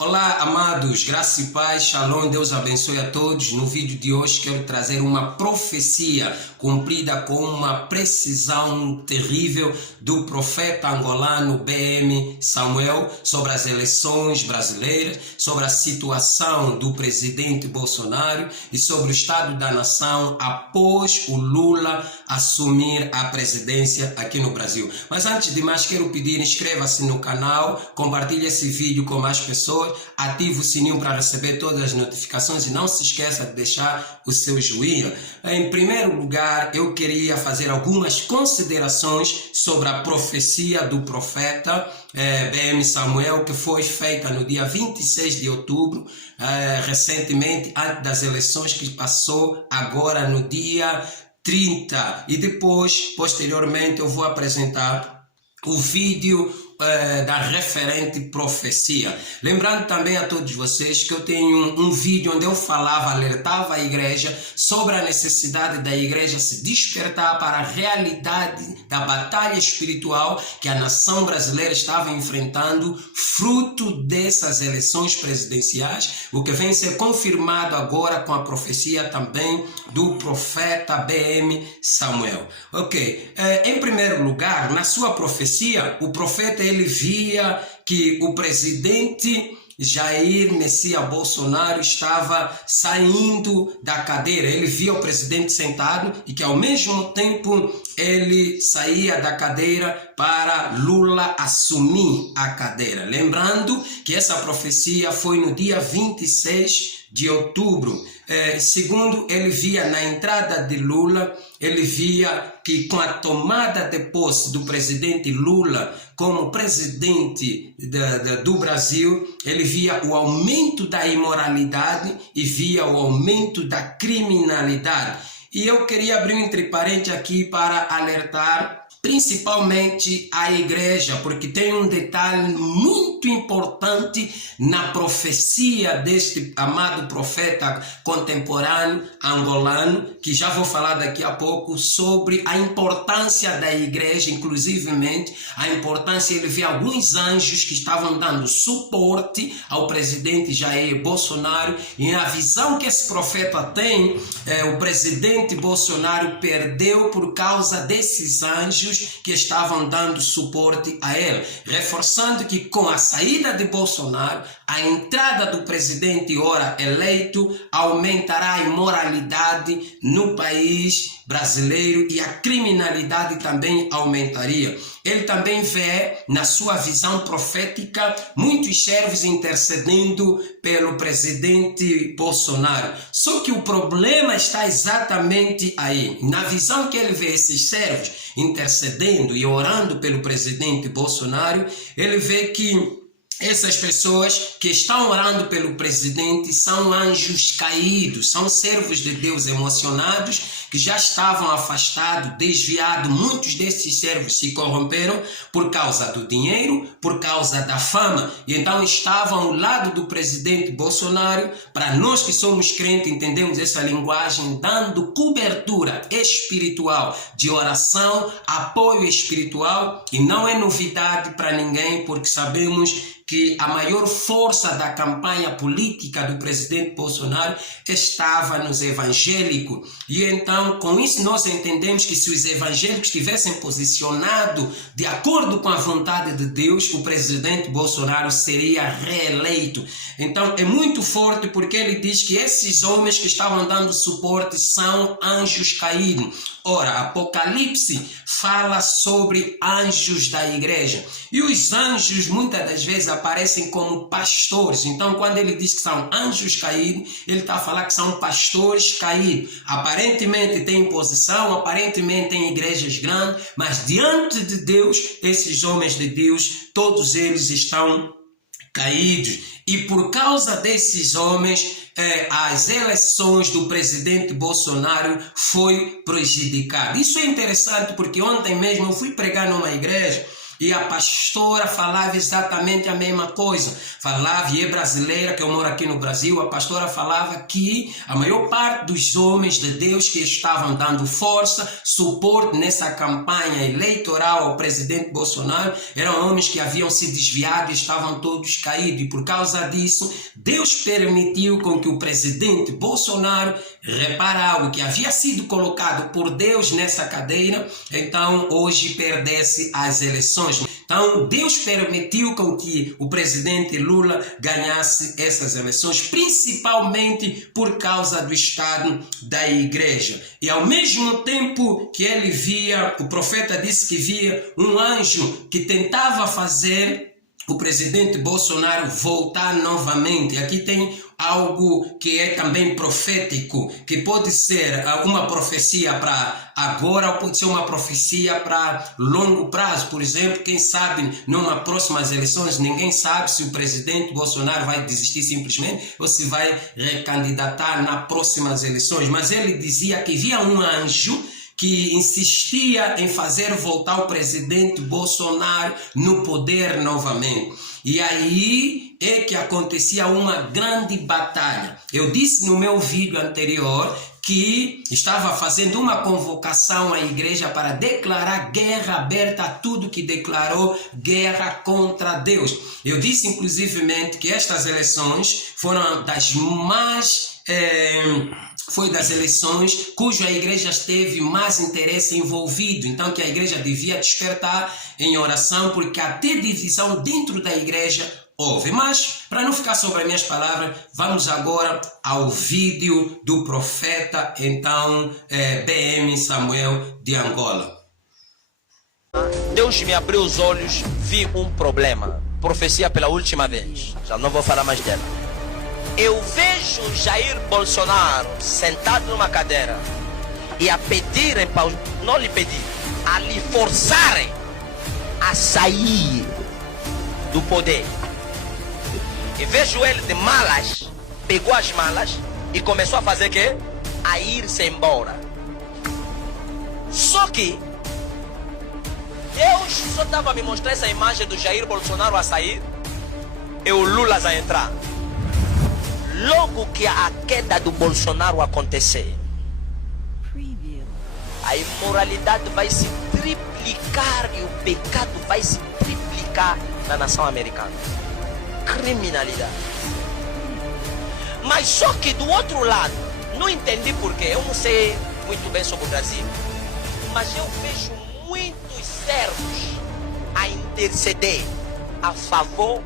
Olá, amados, graça e paz, shalom, Deus abençoe a todos. No vídeo de hoje quero trazer uma profecia cumprida com uma precisão terrível do profeta angolano BM Samuel sobre as eleições brasileiras, sobre a situação do presidente Bolsonaro e sobre o estado da nação após o Lula assumir a presidência aqui no Brasil. Mas antes de mais, quero pedir, inscreva-se no canal, compartilhe esse vídeo com mais pessoas, ative o sininho para receber todas as notificações e não se esqueça de deixar o seu joinha. Em primeiro lugar, eu queria fazer algumas considerações sobre a profecia do profeta BM Samuel, que foi feita no dia 26 de outubro, recentemente, antes das eleições que passou agora no dia 30. E depois, posteriormente, eu vou apresentar o vídeo da referente profecia. Lembrando também a todos vocês que eu tenho um vídeo onde eu falava, alertava a igreja sobre a necessidade da igreja se despertar para a realidade da batalha espiritual que a nação brasileira estava enfrentando, fruto dessas eleições presidenciais, o que vem ser confirmado agora com a profecia também do profeta BM Samuel. Ok, em primeiro lugar, na sua profecia, o profeta ele via que o presidente Jair Messias Bolsonaro estava saindo da cadeira. Ele via o presidente sentado e que ao mesmo tempo ele saía da cadeira para Lula assumir a cadeira. Lembrando que essa profecia foi no dia 26 de outubro. Segundo, ele via na entrada de Lula, ele via que com a tomada de posse do presidente Lula como presidente do Brasil, ele via o aumento da imoralidade e via o aumento da criminalidade. E eu queria abrir um entre parênteses aqui para alertar principalmente a igreja, porque tem um detalhe muito importante na profecia deste amado profeta contemporâneo angolano, que já vou falar daqui a pouco, sobre a importância da igreja, inclusivemente a importância, ele vê alguns anjos que estavam dando suporte ao presidente Jair Bolsonaro, e a visão que esse profeta tem, o presidente Bolsonaro perdeu por causa desses anjos que estavam dando suporte a ele, reforçando que com a saída de Bolsonaro, a entrada do presidente ora eleito aumentará a imoralidade no país brasileiro e a criminalidade também aumentaria. Ele também vê, na sua visão profética, muitos servos intercedendo pelo presidente Bolsonaro. Só que o problema está exatamente aí. Na visão que ele vê esses servos intercedendo e orando pelo presidente Bolsonaro, ele vê que essas pessoas que estão orando pelo presidente são anjos caídos, são servos de Deus emocionados que já estavam afastados, desviados. Muitos desses servos se corromperam por causa do dinheiro, por causa da fama, e então estavam ao lado do presidente Bolsonaro. Para nós que somos crentes, entendemos essa linguagem, dando cobertura espiritual, de oração, apoio espiritual, e não é novidade para ninguém, porque sabemos que a maior força da campanha política do presidente Bolsonaro estava nos evangélicos. E então, com isso, nós entendemos que se os evangélicos tivessem posicionado de acordo com a vontade de Deus, o presidente Bolsonaro seria reeleito. Então, é muito forte, porque ele diz que esses homens que estavam dando suporte são anjos caídos. Ora, Apocalipse fala sobre anjos da igreja. E os anjos, muitas das vezes, aparecem como pastores. Então, quando ele diz que são anjos caídos, ele está a falar que são pastores caídos. Aparentemente tem posição, aparentemente tem igrejas grandes, mas diante de Deus, esses homens de Deus, todos eles estão caídos. E por causa desses homens, as eleições do presidente Bolsonaro foi prejudicada. Isso é interessante, porque ontem mesmo eu fui pregar numa igreja E a pastora falava exatamente a mesma coisa. Falava, e é brasileira, que eu moro aqui no Brasil, a pastora falava que a maior parte dos homens de Deus que estavam dando força, suporte nessa campanha eleitoral ao presidente Bolsonaro, eram homens que haviam se desviado e estavam todos caídos. E por causa disso, Deus permitiu com que o presidente Bolsonaro repara algo que havia sido colocado por Deus nessa cadeira, então hoje perdesse as eleições. Então Deus permitiu com que o presidente Lula ganhasse essas eleições, principalmente por causa do estado da igreja. E ao mesmo tempo que ele via, o profeta disse que via um anjo que tentava fazer o presidente Bolsonaro voltar novamente. Aqui tem algo que é também profético, que pode ser uma profecia para agora ou pode ser uma profecia para longo prazo. Por exemplo, quem sabe numa próximas eleições, ninguém sabe se o presidente Bolsonaro vai desistir simplesmente ou se vai recandidatar nas próximas eleições. Mas ele dizia que via um anjo que insistia em fazer voltar o presidente Bolsonaro no poder novamente. E aí é que acontecia uma grande batalha. Eu disse no meu vídeo anterior que estava fazendo uma convocação à igreja para declarar guerra aberta a tudo que declarou guerra contra Deus. Eu disse inclusivemente que estas eleições foram das mais... foi das eleições cuja igreja teve mais interesse envolvido. Então que a igreja devia despertar em oração, porque até divisão dentro da igreja houve. Mas, para não ficar sobre as minhas palavras, vamos agora ao vídeo do profeta, então, BM Samuel de Angola. Deus me abriu os olhos, vi um problema. Profecia pela última vez. Já não vou falar mais dela. Eu vejo Jair Bolsonaro sentado numa cadeira e a pedirem, não lhe pedir, a lhe forçarem a sair do poder. E vejo ele de malas, pegou as malas e começou a fazer o quê? A ir-se embora. Só que Deus só estava a me mostrar essa imagem do Jair Bolsonaro a sair e o Lula a entrar. Logo que a queda do Bolsonaro acontecer, a imoralidade vai se triplicar e o pecado vai se triplicar na nação americana. Criminalidade. Mas só que do outro lado, não entendi porquê, eu não sei muito bem sobre o Brasil, mas eu vejo muitos servos a interceder a favor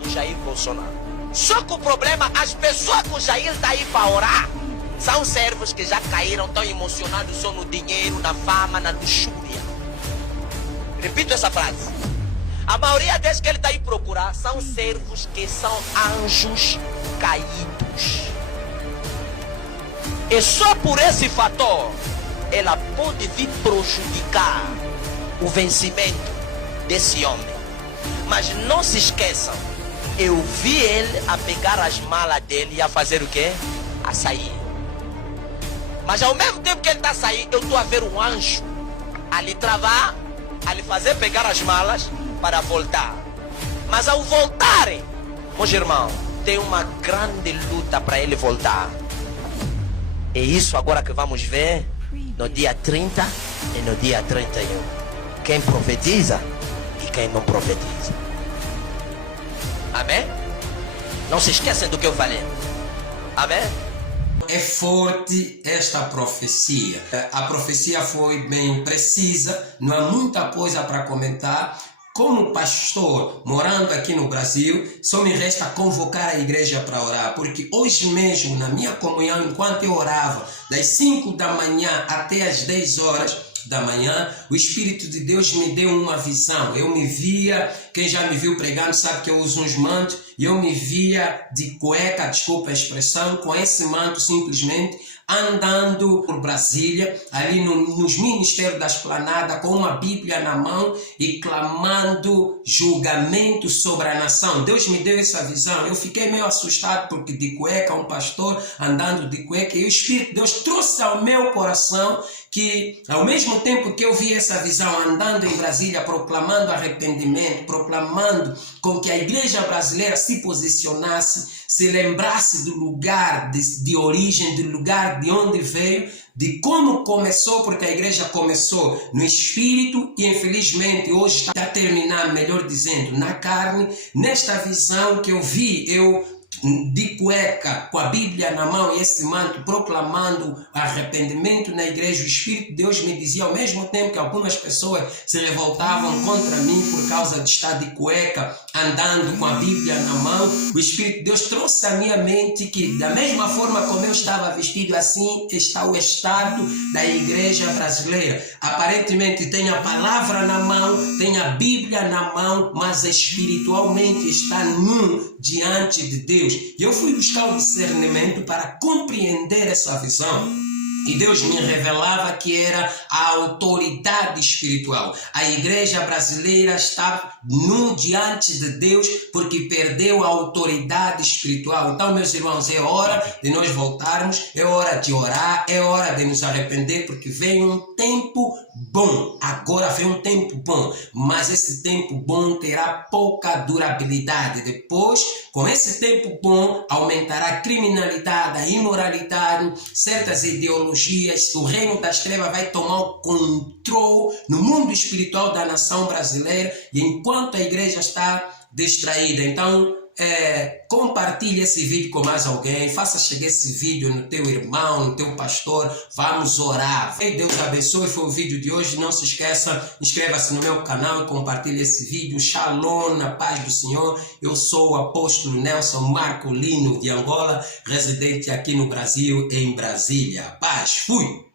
do Jair Bolsonaro. Só que o problema, as pessoas que o Jair está aí para orar, são servos que já caíram, tão emocionados só no dinheiro, na fama, na luxúria. Repito essa frase. A maioria deles que ele está aí procurar são servos que são anjos caídos. E só por esse fator, ela pode vir prejudicar o vencimento desse homem. Mas não se esqueçam, eu vi ele a pegar as malas dele e a fazer o quê? A sair. Mas ao mesmo tempo que ele está a sair, eu estou a ver um anjo a lhe travar, a lhe fazer pegar as malas para voltar. Mas ao voltarem, meus irmãos, tem uma grande luta para ele voltar. É isso agora que vamos ver no dia 30 e no dia 31. Quem profetiza e quem não profetiza. Amém? Não se esquecem do que eu falei. Amém? É forte esta profecia. A profecia foi bem precisa, não há muita coisa para comentar. Como pastor, morando aqui no Brasil, só me resta convocar a igreja para orar, porque hoje mesmo, na minha comunhão, enquanto eu orava, das 5 da manhã até as 10 horas da manhã, o Espírito de Deus me deu uma visão. Eu me via, quem já me viu pregando sabe que eu uso uns mantos, e eu me via de cueca, desculpa a expressão, com esse manto simplesmente, andando por Brasília, ali nos ministérios da Esplanada, com uma Bíblia na mão e clamando julgamento sobre a nação. Deus me deu essa visão. Eu fiquei meio assustado porque de cueca, um pastor andando de cueca, e o Espírito de Deus trouxe ao meu coração que, ao mesmo tempo que eu vi essa visão, andando em Brasília, proclamando arrependimento, proclamando com que a igreja brasileira se posicionasse, se lembrasse do lugar de origem, do lugar de onde veio, de como começou, porque a igreja começou no espírito e infelizmente hoje está a terminar, melhor dizendo, na carne. Nesta visão que eu vi, eu de cueca, com a Bíblia na mão e esse manto, proclamando arrependimento na igreja, o Espírito de Deus me dizia, ao mesmo tempo que algumas pessoas se revoltavam contra mim por causa de estar de cueca, andando com a Bíblia na mão, o Espírito de Deus trouxe à minha mente que, da mesma forma como eu estava vestido, assim está o estado da igreja brasileira. Aparentemente tem a palavra na mão, tem a Bíblia na mão, mas espiritualmente está nu diante de Deus. E eu fui buscar o discernimento para compreender essa visão. E Deus me revelava que era a autoridade espiritual. A igreja brasileira está nu diante de Deus porque perdeu a autoridade espiritual. Então, meus irmãos, é hora de nós voltarmos, é hora de orar, é hora de nos arrepender, porque vem um tempo bom. Agora vem um tempo bom, mas esse tempo bom terá pouca durabilidade. Depois, com esse tempo bom, aumentará a criminalidade, a imoralidade, certas ideologias. O reino das trevas vai tomar o controle no mundo espiritual da nação brasileira, e enquanto a igreja está distraída. Então, compartilhe esse vídeo com mais alguém, faça chegar esse vídeo no teu irmão, no teu pastor, vamos orar. Deus abençoe, foi o vídeo de hoje. Não se esqueça, inscreva-se no meu canal e compartilhe esse vídeo. Shalom, na paz do Senhor. Eu sou o apóstolo Nelson Marcolino de Angola, residente aqui no Brasil, em Brasília. Paz, fui!